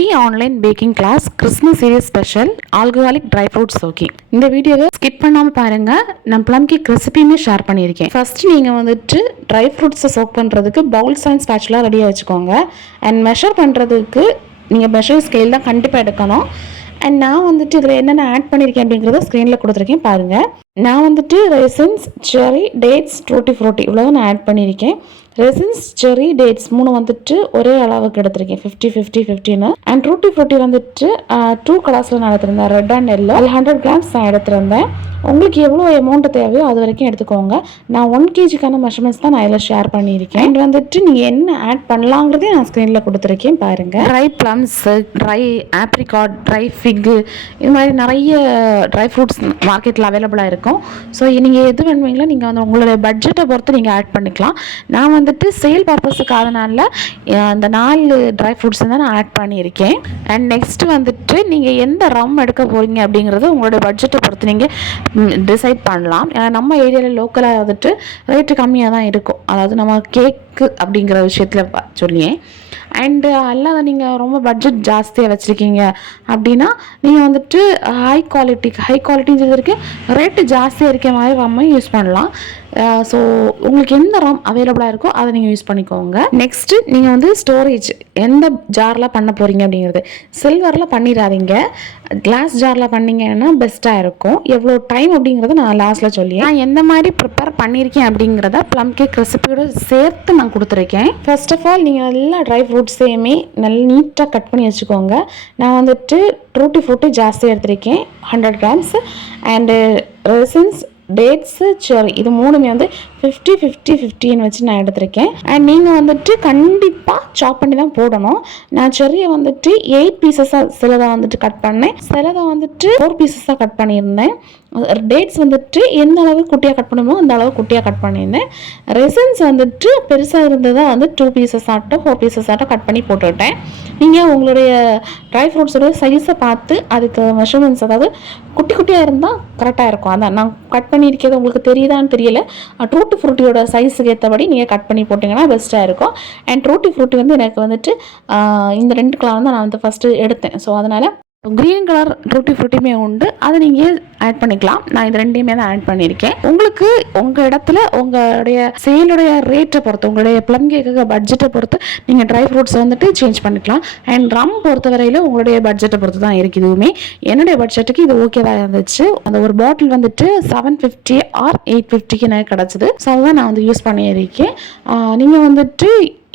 Free online baking class Christmas series special alcoholic dry fruit soaking. இந்த வீடியோவை skip பண்ணாமல் பாருங்கள். நான் ப்ளம் கேக் ரெசிபியுமே ஷேர் பண்ணியிருக்கேன். ஃபர்ஸ்ட் நீங்கள் வந்துட்டு ட்ரை ஃப்ரூட்ஸை சோக் பண்ணுறதுக்கு பவுல்ஸ் அண்ட் ஸ்பேச்சுலா ரெடியாக வச்சுக்கோங்க. அண்ட் மெஷர் பண்ணுறதுக்கு நீங்கள் மெஷர் ஸ்கேல் தான் கண்டிப்பாக எடுக்கணும். அண்ட் நான் வந்துட்டு இதில் என்னென்ன ஆட் பண்ணியிருக்கேன் அப்படிங்கிறத ஸ்க்ரீனில் கொடுத்துருக்கேன் பாருங்கள். நான் வந்துட்டு resins, cherry, dates, tutti frutti இவ்வளோ நான் ஆட் பண்ணியிருக்கேன். ரெசின்ஸ், செர்ரி, டேட்ஸ் 3 வந்துட்டு ஒரே அளவுக்கு எடுத்திருக்கேன், 50-50-50ன்னு. அண்ட் டூட்டி ஃப்ரூட்டி வந்துட்டு 2 கலர்ஸில் நான் எடுத்திருந்தேன், ரெட் அண்ட் எல்லோ. 100 கிராம்ஸ் நான் எடுத்திருந்தேன். உங்களுக்கு எவ்வளோ அமௌண்ட் தேவையோ அது வரைக்கும் எடுத்துக்கோங்க. நான் 1 kgக்கான மெஷர்மெண்ட்ஸ் தான் நான் இதில் ஷேர் பண்ணியிருக்கேன். அண்ட் வந்துட்டு நீங்கள் என்ன ஆட் பண்ணலாங்கிறதே நான் ஸ்க்ரீனில் கொடுத்துருக்கேன் பாருங்கள். Dry plums, dry apricot, dry fig, இது மாதிரி நிறைய ட்ரை ஃப்ரூட்ஸ் மார்க்கெட்டில் அவைலபிளாக இருக்கும். ஸோ நீங்கள் எது வேணுமீங்களோ நீங்கள் வந்து உங்களுடைய பட்ஜெட்டை பொறுத்து நீங்கள் ஆட் பண்ணிக்கலாம். நான் வந்துட்டு சேல் பர்பஸுக்கு அதனால அந்த 4 ட்ரை ஃப்ரூட்ஸ் தான் நான் ஆட் பண்ணியிருக்கேன். அண்ட் நெக்ஸ்ட் வந்துட்டு நீங்கள் எந்த ரம் எடுக்க போகிறீங்க அப்படிங்கிறது உங்களுடைய பட்ஜெட்டை பொறுத்து நீங்கள் டிசைட் பண்ணலாம். ஏன்னா நம்ம ஏரியாவில் லோக்கலாக வந்துட்டு ரேட்டு கம்மியாக தான் இருக்கும், அதாவது நம்ம கேக்கு அப்படிங்கிற விஷயத்தில் சொல்லியேன். அண்டு அல்லாத நீங்கள் ரொம்ப பட்ஜெட் ஜாஸ்தியாக வச்சுருக்கீங்க அப்படின்னா நீங்கள் வந்துட்டு ஹை குவாலிட்டின்னு இருக்கு, ரேட்டு ஜாஸ்தியாக இருக்க மாதிரி ரம்மையும் யூஸ் பண்ணலாம். ஸோ உங்களுக்கு எந்த ரம் அவைலபிளாக இருக்கோ அதை நீங்கள் யூஸ் பண்ணிக்கோங்க. நெக்ஸ்ட்டு நீங்கள் வந்து ஸ்டோரேஜ் எந்த ஜாரில் பண்ண போகிறீங்க அப்படிங்கிறது சில்வரில் பண்ணிடாதீங்க, கிளாஸ் ஜாரில் பண்ணிங்கன்னா பெஸ்ட்டாக இருக்கும். எவ்வளோ டைம் அப்படிங்கிறத நான் லாஸ்ட்டில் சொல்லி நான் எந்த மாதிரி ப்ரிப்பேர் பண்ணியிருக்கேன் அப்படிங்கிறத ப்ளம் கேக் ரெசிபியோடு சேர்த்து நான் கொடுத்துருக்கேன். ஃபர்ஸ்ட் ஆஃப் ஆல் நீங்கள் நல்லா ட்ரை ஃப்ரூட்ஸையுமே நல்லா நீட்டாக கட் பண்ணி வச்சுக்கோங்க. நான் வந்துட்டு டூட்டி ஃப்ரூட்டி ஜாஸ்தி எடுத்திருக்கேன், 100 grams. And resins, dates, cherry இது 3மே வந்து 50-50-50ன்னு வச்சு நான் எடுத்திருக்கேன். அண்ட் நீங்கள் வந்துட்டு கண்டிப்பாக சாப் பண்ணி தான் போடணும். நான் செர்ரியை வந்துட்டு 8 பீசஸாக சிலதை வந்துட்டு கட் பண்ணேன், சிலதை வந்துட்டு 4 பீசஸாக கட் பண்ணியிருந்தேன். டேட்ஸ் வந்துட்டு எந்த அளவு குட்டியாக கட் பண்ணுமோ அந்த அளவு குட்டியாக கட் பண்ணியிருந்தேன். ரெசின்ஸ் வந்துட்டு பெருசாக இருந்ததாக வந்து 2 பீசஸ் ஆட்டம் 4 பீசஸ் ஆட்டம் கட் பண்ணி போட்டுவிட்டேன். நீங்கள் உங்களுடைய ட்ரை ஃப்ரூட்ஸோட சைஸை பார்த்து அதுக்கு மெஷர்மெண்ட்ஸ், அதாவது குட்டி குட்டியாக இருந்தால் கரெக்டாக இருக்கும். அதான் நான் கட் பண்ணியிருக்கிறது உங்களுக்கு தெரியுதான்னு தெரியல. டூட்டி ஃப்ரூட்டியோட சைஸுக்கு ஏற்றபடி நீங்கள் கட் பண்ணி போட்டிங்கன்னா பெஸ்ட்டாக இருக்கும். அண்ட் டூட்டி ஃப்ரூட்டி வந்து எனக்கு வந்துட்டு இந்த 2 கலர் தான் நான் வந்து ஃபஸ்ட்டு எடுத்தேன். ஸோ அதனால் க்ரீன் கலர் டூட்டி ஃப்ரூட்டியுமே உண்டு, அதை நீங்கள் ஆட் பண்ணிக்கலாம். நான் இது 2மே தான் ஆட் பண்ணியிருக்கேன். உங்களுக்கு உங்கள் இடத்துல உங்களுடைய சேலுடைய ரேட்டை பொறுத்து, உங்களுடைய ப்ளம் கேக்கு பட்ஜெட்டை பொறுத்து நீங்கள் ட்ரை ஃப்ரூட்ஸ் வந்துட்டு சேஞ்ச் பண்ணிக்கலாம். அண்ட் ரம் பொறுத்த வரையில் உங்களுடைய பட்ஜெட்டை பொறுத்து தான் இருக்குது. இதுவுமே என்னுடைய பட்ஜெட்டுக்கு இது ஓகேவாக இருந்துச்சு. அந்த ஒரு பாட்டில் வந்துட்டு 750 or 850க்கு எனக்கு கிடச்சிது. ஸோ அதுதான் நான் வந்து யூஸ் பண்ணியிருக்கேன். நீங்கள் வந்துட்டு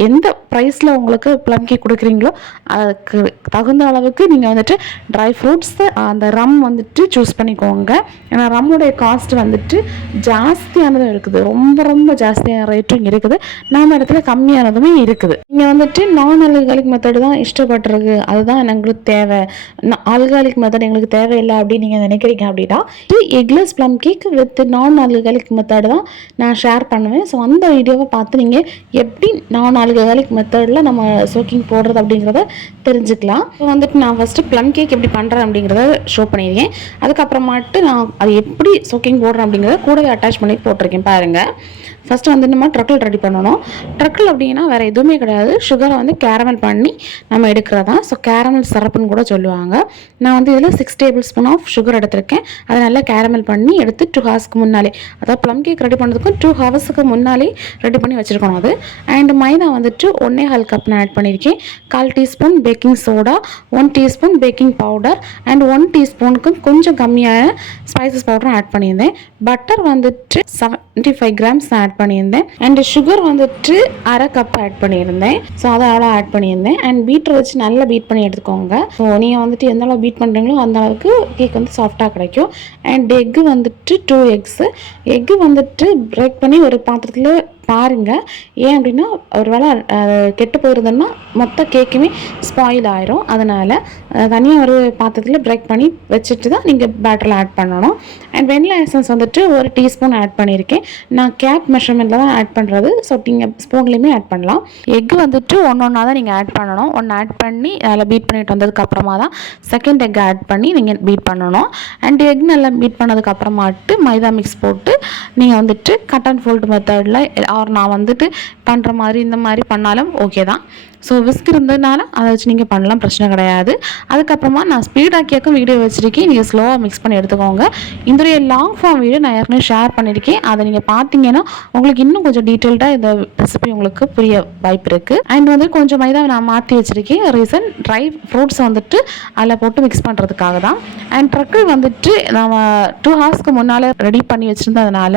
எந்த ப்ரைஸில் உங்களுக்கு ப்ளம் கேக் கொடுக்குறீங்களோ அதுக்கு தகுந்த அளவுக்கு நீங்கள் வந்துட்டு ட்ரை ஃப்ரூட்ஸ் அந்த ரம் வந்துட்டு சூஸ் பண்ணிக்கோங்க. ஏன்னா ரம்முடைய காஸ்ட் வந்துட்டு ஜாஸ்தியானதும் இருக்குது, ரொம்ப ரொம்ப ஜாஸ்தியான ரேட்டும் இருக்குது, நம்ம இடத்துல கம்மியானதுமே இருக்குது. நீங்கள் வந்துட்டு நான் ஆல்கஹாலிக் மெத்தடு தான் இஷ்டப்பட்டுருக்கு, அதுதான் எங்களுக்கு தேவை, ஆல்கஹாலிக் மெத்தட் எங்களுக்கு தேவையில்லை அப்படின்னு நீங்கள் நினைக்கிறீங்க அப்படின்னா எக்லெஸ் ப்ளம் கேக் வித் நான் ஆல்கஹாலிக் மெத்தடு தான் நான் ஷேர் பண்ணுவேன். ஸோ அந்த வீடியோவை பார்த்து நீங்கள் எப்படி நான் ஆல்கஹாலிக் மெத்தடில் நம்ம சோக்கிங் போடுறது அப்படிங்கிறத தெரிஞ்சுக்கலாம். இப்போ வந்துட்டு நான் ஃபஸ்ட்டு ப்ளம் கேக் எப்படி பண்ணுறேன் அப்படிங்கிறத ஷோ பண்ணியிருக்கேன். அதுக்கப்புறமாட்டு நான் அது எப்படி சோக்கிங் போடுறேன் அப்படிங்கிறத கூடவே அட்டாச் பண்ணி போட்டிருக்கேன் பாருங்கள். ஃபஸ்ட்டு வந்து நம்ம ட்ரக்கிள் ரெடி பண்ணணும். ட்ரக்கிள் அப்படின்னா வேறு எதுவுமே கிடையாது, சுகரை வந்து கேரமல் பண்ணி நம்ம எடுக்கிறதான். ஸோ கேரமல் சிரப்புன்னு கூட சொல்லுவாங்க. நான் வந்து இதில் 6 டேபிள் ஸ்பூன் ஆஃப் சுகர் எடுத்திருக்கேன். அதை நல்லா கேரமல் பண்ணி எடுத்து 2 ஹவர்ஸ்க்கு முன்னாலே, அதாவது ப்ளம் கேக் ரெடி பண்ணுறதுக்கும் 2 ஹவர்ஸுக்கு முன்னாலே ரெடி பண்ணி வச்சுருக்கணும் அது. அண்ட் மைதா வந்துட்டு 1.25 கப் நான் ஆட் பண்ணியிருக்கேன். 1/4 teaspoon baking soda, 1 teaspoon baking powder and 1 டீஸ்பூனுக்கு கொஞ்சம் கம்மியான ஸ்பைசஸ் பவுடரும் ஆட் பண்ணியிருந்தேன். பட்டர் வந்துட்டு 75 கிராம்ஸ் ஆட் பண்ணியிருந்தேன். அண்ட் சுகர் வந்துட்டு 1/2 கப் ஆட் பண்ணியிருந்தேன். ஸோ அதை அவ்வளோ ஆட் பண்ணியிருந்தேன். அண்ட் பீட்டர் வச்சு நல்லா பீட் பண்ணி எடுத்துக்கோங்க. ஸோ நீங்கள் வந்துட்டு எந்த அளவு பீட் பண்ணுறீங்களோ அந்த அளவுக்கு கேக் வந்து சாஃப்டாக கிடைக்கும். அண்ட் எக்கு வந்துட்டு 2 எக்ஸு வந்துட்டு பிரேக் பண்ணி ஒரு பாத்திரத்தில் பாருங்கள். ஏன் அப்படின்னா ஒரு வேளை கெட்டு போயிருந்தோன்னா மொத்த கேக்குமே ஸ்பாயில் ஆயிரும். அதனால் தனியாக ஒரு பாத்திரத்தில் பிரேக் பண்ணி வச்சுட்டு தான் நீங்கள் பேட்டரில் ஆட் பண்ணணும். அண்ட் வெனிலா எசன்ஸ் வந்துட்டு 1 டீஸ்பூன் ஆட் பண்ணியிருக்கேன். நான் கேப் மெஷர்மெண்ட்டில் தான் ஆட் பண்ணுறது. ஸோ நீங்கள் ஸ்பூன்லேயுமே ஆட் பண்ணலாம். எக்கு வந்துட்டு ஒன்றா தான் நீங்கள் ஆட் பண்ணணும். ஒன்று ஆட் பண்ணி அதில் பீட் பண்ணிட்டு வந்ததுக்கப்புறமா தான் செகண்ட் எக் ஆட் பண்ணி நீங்கள் பீட் பண்ணணும். அண்ட் எக் நல்லா பீட் பண்ணதுக்கப்புறமாட்டு மைதா மிக்ஸ் போட்டு நீங்கள் வந்துட்டு கட் அண்ட் ஃபோல்டு மெத்தடில் நான் வந்துட்டு பண்ணுற மாதிரி இந்த மாதிரி பண்ணாலும் ஓகே தான். ஸோ விஸ்க் இருந்ததுனால அதை வச்சு நீங்கள் பண்ணலாம், பிரச்சனை கிடையாது. அதுக்கப்புறமா நான் ஸ்பீடாக்கியாக்கும் வீடியோ வச்சுருக்கேன், நீங்கள் ஸ்லோவாக மிக்ஸ் பண்ணி எடுத்துக்கோங்க. இதோடைய லாங் ஃபார்ம் வீடியோ நான் ஏற்கனவே ஷேர் பண்ணியிருக்கேன், அதை நீங்கள் பார்த்தீங்கன்னா உங்களுக்கு இன்னும் கொஞ்சம் டீட்டெயில்டாக இந்த ரெசிபி உங்களுக்கு புரிய வாய்ப்பு இருக்குது. அண்ட் வந்து கொஞ்சம் மைதாவை நான் மாற்றி வச்சுருக்கேன். ரீசன் ட்ரை ஃப்ரூட்ஸ் வந்துட்டு அதில் போட்டு மிக்ஸ் பண்ணுறதுக்காக தான். அண்ட் ட்ரக்கிள் வந்துட்டு நம்ம 2 ஹவர்ஸ்க்கு முன்னால் ரெடி பண்ணி வச்சுருந்ததுனால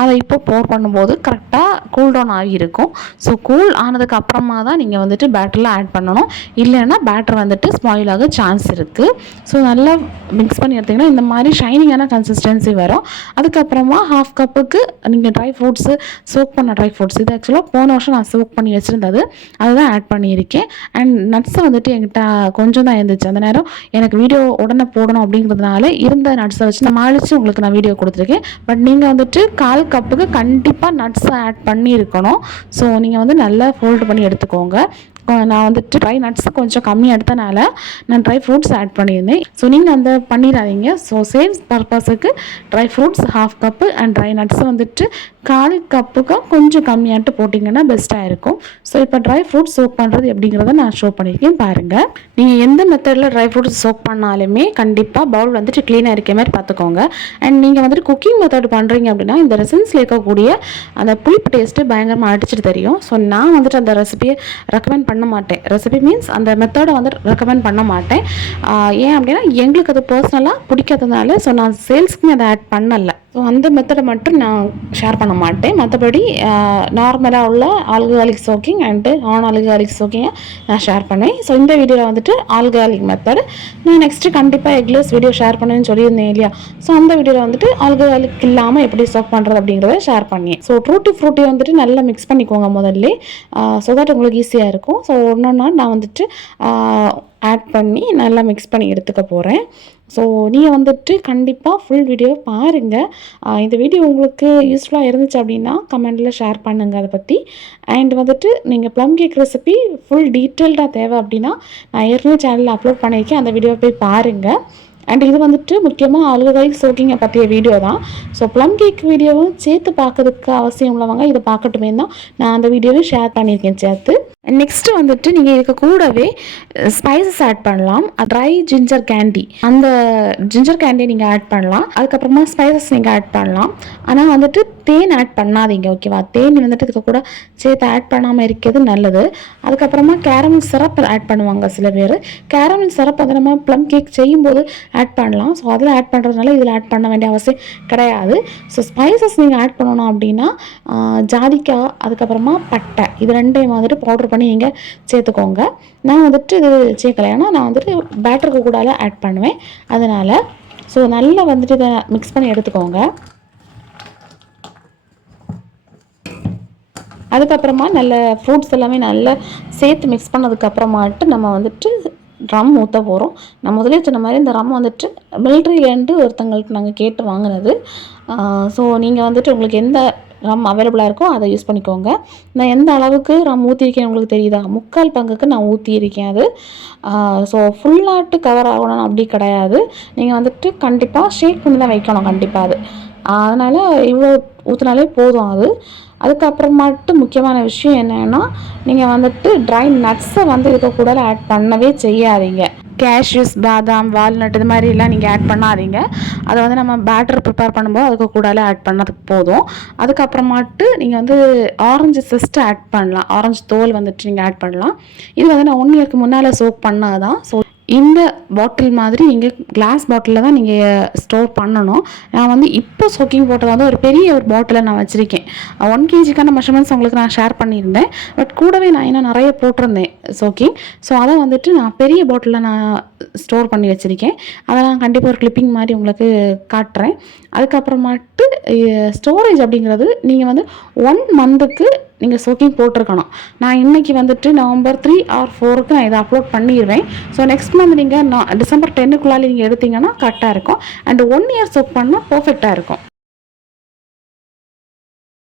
அதை இப்போ போர் பண்ணும்போது கரெக்டாக கூல் டவுன் ஆகியிருக்கும். ஸோ கூல் ஆனதுக்கு அப்புறமா தான் நீங்கள் வந்துட்டு பேட்டரில் ஆட் பண்ணணும், இல்லைன்னா பேட்டர் வந்துட்டு ஸ்பாயில் ஆக சான்ஸ் இருக்குது. ஸோ நல்லா மிக்ஸ் பண்ணி எடுத்திங்கன்னா இந்த மாதிரி ஷைனிங்கான கன்சிஸ்டன்சி வரும். அதுக்கப்புறமா 1/2 கப்புக்கு நீங்கள் ட்ரை ஃப்ரூட்ஸு சோக் பண்ண ட்ரை ஃப்ரூட்ஸ், இது ஆக்சுவலாக போன வருஷம் நான் சோக் பண்ணி வச்சுருந்தது, அதுதான் ஆட் பண்ணியிருக்கேன். அண்ட் நட்ஸை வந்துட்டு என்கிட்ட கொஞ்சம் தான் இருந்துச்சு அந்த நேரம், எனக்கு வீடியோ உடனே போடணும் அப்படிங்கிறதுனால இருந்த நட்ஸை வச்சு நான் மாளிச்சு உங்களுக்கு நான் வீடியோ கொடுத்துருக்கேன். பட் நீங்கள் வந்துட்டு 1/4 கப்புக்கு கண்டிப்பாக நட்ஸை ஆட் பண்ணியிருக்கணும். ஸோ நீங்கள் வந்து நல்லா ஃபோல்டு பண்ணி எடுத்துக்கோங்க. நான் வந்துட்டு ட்ரை நட்ஸை கொஞ்சம் கம்மியாக எடுத்தனால நான் ட்ரை ஃப்ரூட்ஸ் ஆட் பண்ணியிருந்தேன். ஸோ நீங்கள் அந்த பண்ணிடாதீங்க. ஸோ சேல்ஸ் பர்பஸுக்கு dry fruits 1/2 cup and dry nuts வந்துட்டு 1/4 கப்புக்கு கொஞ்சம் கம்மியாட்டு போட்டிங்கன்னா பெஸ்ட்டாக இருக்கும். ஸோ இப்போ ட்ரை ஃப்ரூட்ஸ் சோக் பண்ணுறது எப்படிங்கிறத நான் ஷோ பண்ணியிருக்கேன் பாருங்கள். நீங்கள் எந்த மெத்தடில் ட்ரை ஃப்ரூட்ஸ் சோக் பண்ணாலுமே கண்டிப்பாக பவுல் வந்துட்டு க்ளீனாக இருக்க மாதிரி பார்த்துக்கோங்க. அண்ட் நீங்கள் வந்துட்டு குக்கிங் மெத்தட் பண்ணுறீங்க அப்படின்னா இந்த ரெசின்ஸில் இருக்கக்கூடிய அந்த புளிப்பு டேஸ்ட்டு பயங்கரமாக அடிச்சுட்டு தெரியும். ஸோ நான் வந்துட்டு அந்த ரெசிபியை ரெக்கமெண்ட் பண்ண மாட்டேன். ரெசிபி மீன்ஸ் அந்த மெத்தடை வந்து ரெக்கமெண்ட் பண்ண மாட்டேன். ஏன் அப்படின்னா எங்களுக்கு அது பர்சனலாக பிடிக்காததுனால ஸோ நான் சேல்ஸ்க்குமே அதை ஆட் பண்ணலை. ஸோ அந்த மெத்தடை மட்டும் நான் ஷேர் பண்ண மாட்டேன். மற்றபடி நார்மலாக உள்ள ஆல்கஹாலிக் சோக்கிங் அண்டு நான் ஆல்கஹாலிக் சோக்கிங்கை நான் ஷேர் பண்ணுவேன். ஸோ இந்த வீடியோவில் வந்துட்டு ஆல்கஹாலிக் மெத்தடு நான் நெக்ஸ்ட்டு கண்டிப்பாக எக்லெஸ் வீடியோ ஷேர் பண்ணுவேன்னு சொல்லியிருந்தேன் இல்லையா. ஸோ அந்த வீடியோவில் வந்துட்டு ஆல்கஹாலிக் இல்லாமல் எப்படி சோக் பண்ணுறது அப்படிங்கிறத ஷேர் பண்ணேன். ஸோ ஃப்ரூட்டி வந்துட்டு நல்லா மிக்ஸ் பண்ணிக்கோங்க முதல்ல, ஸோ தட் உங்களுக்கு ஈஸியாக இருக்கும். ஸோ ஒன்றொன்னா நான் வந்துட்டு ஆட் பண்ணி நல்லா மிக்ஸ் பண்ணி எடுத்துக்க போகிறேன். ஸோ நீங்கள் வந்துட்டு கண்டிப்பாக ஃபுல் வீடியோ பாருங்கள். இந்த வீடியோ உங்களுக்கு யூஸ்ஃபுல்லாக இருந்துச்சு அப்படின்னா கமெண்டில் ஷேர் பண்ணுங்கள் அதை பற்றி. அண்ட் வந்துட்டு நீங்கள் ப்ளம் கேக் ரெசிபி ஃபுல் டீட்டெயில்டாக தேவை அப்படின்னா நான் ஏற்கனவே சேனலில் அப்லோட் பண்ணியிருக்கேன், அந்த வீடியோவை போய் பாருங்கள். அண்ட் இது வந்துட்டு முக்கியமாக ஆல்கஹாலிக் சோக்கிங்கை பற்றிய வீடியோ தான். ஸோ ப்ளம் கேக் வீடியோவும் சேர்த்து பார்க்கறதுக்கு அவசியம் உள்ளவங்க இதை பார்க்கட்டுமே தான் நான் அந்த வீடியோவை ஷேர் பண்ணியிருக்கேன் சேர்த்து. நெக்ஸ்ட்டு வந்துட்டு நீங்கள் இதுக்கு கூடவே ஸ்பைசஸ் ஆட் பண்ணலாம். ட்ரை ஜிஞ்சர் கேண்டி, அந்த ஜிஞ்சர் கேண்டியை நீங்கள் ஆட் பண்ணலாம். அதுக்கப்புறமா ஸ்பைசஸ் நீங்கள் ஆட் பண்ணலாம். ஆனால் வந்துட்டு தேன் ஆட் பண்ணாதீங்க, ஓகேவா? தேன் வந்துட்டு இதுக்கு கூட சேர்த்து ஆட் பண்ணாமல் இருக்கிறது நல்லது. அதுக்கப்புறமா கேரமல் சிரப் ஆட் பண்ணுவாங்க சில பேர். கேரமல் சிரப் அதை நம்ம ப்ளம் கேக் செய்யும்போது ஆட் பண்ணலாம். ஸோ அதில் ஆட் பண்ணுறதுனால இதில் ஆட் பண்ண வேண்டிய அவசியம் கிடையாது. ஸோ ஸ்பைசஸ் நீங்கள் ஆட் பண்ணணும் அப்படின்னா ஜாதிக்காய், அதுக்கப்புறமா பட்டை, இது ரெண்டையும் வந்துட்டு பவுடர் பண்ணி நீங்கள் சேர்த்துக்கோங்க. நான் வந்துட்டு இது சேர்க்கலை, ஏன்னா நான் வந்துட்டு பேட்டருக்கு கூட ஆட் பண்ணுவேன் அதனால். ஸோ நல்லா வந்துட்டு இதை மிக்ஸ் பண்ணி எடுத்துக்கோங்க. அதுக்கப்புறமா நல்ல ஃப்ரூட்ஸ் எல்லாமே நல்லா சேர்த்து மிக்ஸ் பண்ணதுக்கப்புறமாட்டு நம்ம வந்துட்டு ரம் ஊற்ற போகிறோம். நான் முதலே சொன்ன மாதிரி இந்த ரம் வந்துட்டு மிலிட்ரியிலேருந்து ஒருத்தங்களுக்கு நாங்கள் கேட்டு வாங்கினது. ஸோ நீங்கள் வந்துட்டு உங்களுக்கு எந்த ரம் அவைலபிளாக இருக்கோ அதை யூஸ் பண்ணிக்கோங்க. நான் எந்த அளவுக்கு ரம் ஊற்றிருக்கேன் உங்களுக்கு தெரியுதா? 3/4 பங்குக்கு நான் ஊற்றியிருக்கேன் அது. ஸோ ஃபுல்லாட்டு கவர் ஆகணும் அப்படி கிடையாது. நீங்கள் வந்துட்டு கண்டிப்பாக ஷேக் பண்ணி தான் வைக்கணும் கண்டிப்பாக அது. அதனால் இவ்வளோ ஊற்றினாலே போதும் அது. அதுக்கப்புறமாட்டு முக்கியமான விஷயம் என்னென்னா நீங்கள் வந்துட்டு ட்ரை நட்ஸை வந்து இதுக்கு கூட ஆட் பண்ணவே செய்யாதீங்க. கேஷ்யூஸ், பாதாம், வால்நட் இது மாதிரிலாம் நீங்கள் ஆட் பண்ணாதீங்க. அதை வந்து நம்ம பேட்டர் ப்ரிப்பேர் பண்ணும்போது அதுக்கு கூட ஆட் பண்ணதுக்கு போதும். அதுக்கப்புறமாட்டு நீங்கள் வந்து ஆரஞ்சு சிஸ்ட்டு ஆட் பண்ணலாம். ஆரஞ்சு தோல் வந்துட்டு நீங்கள் ஆட் பண்ணலாம். இது வந்து நான் 1 இயருக்கு முன்னால் சோக் பண்ணதான். ஸோ இந்த பாட்டில் மாதிரி நீங்கள் கிளாஸ் பாட்டிலில் தான் நீங்கள் ஸ்டோர் பண்ணணும். நான் வந்து இப்போ சோக்கிங் போட்டது வந்து ஒரு பெரிய ஒரு பாட்டிலை நான் வச்சுருக்கேன். 1 kgக்கான மெஷர்மெண்ட்ஸ் உங்களுக்கு நான் ஷேர் பண்ணியிருந்தேன். பட் கூடவே நான் இன்னும் நிறைய போட்டிருந்தேன் சோக்கிங். ஸோ அதை வந்துட்டு நான் பெரிய பாட்டிலில் நான் ஸ்டோர் பண்ணி வச்சுருக்கேன். அதை நான் கண்டிப்பாக ஒரு கிளிப்பிங் மாதிரி உங்களுக்கு காட்டுறேன். அதுக்கப்புறமாட்டு ஸ்டோரேஜ் அப்படிங்கிறது நீங்கள் வந்து 1 மந்த்துக்கு நீங்கள் சோக்கிங் போட்டிருக்கணும். நான் இன்றைக்கி வந்துட்டு நவம்பர் 3 or 4க்கு நான் இதை அப்லோட் பண்ணிடுவேன். ஸோ நெக்ஸ்ட் மந்த் நீங்கள் டிசம்பர் 10க்குள்ளாலே நீங்கள் எடுத்தீங்கன்னா கரெக்டாக இருக்கும். அண்ட் 1 இயர் சோக் பண்ணால் பர்ஃபெக்டாக இருக்கும்.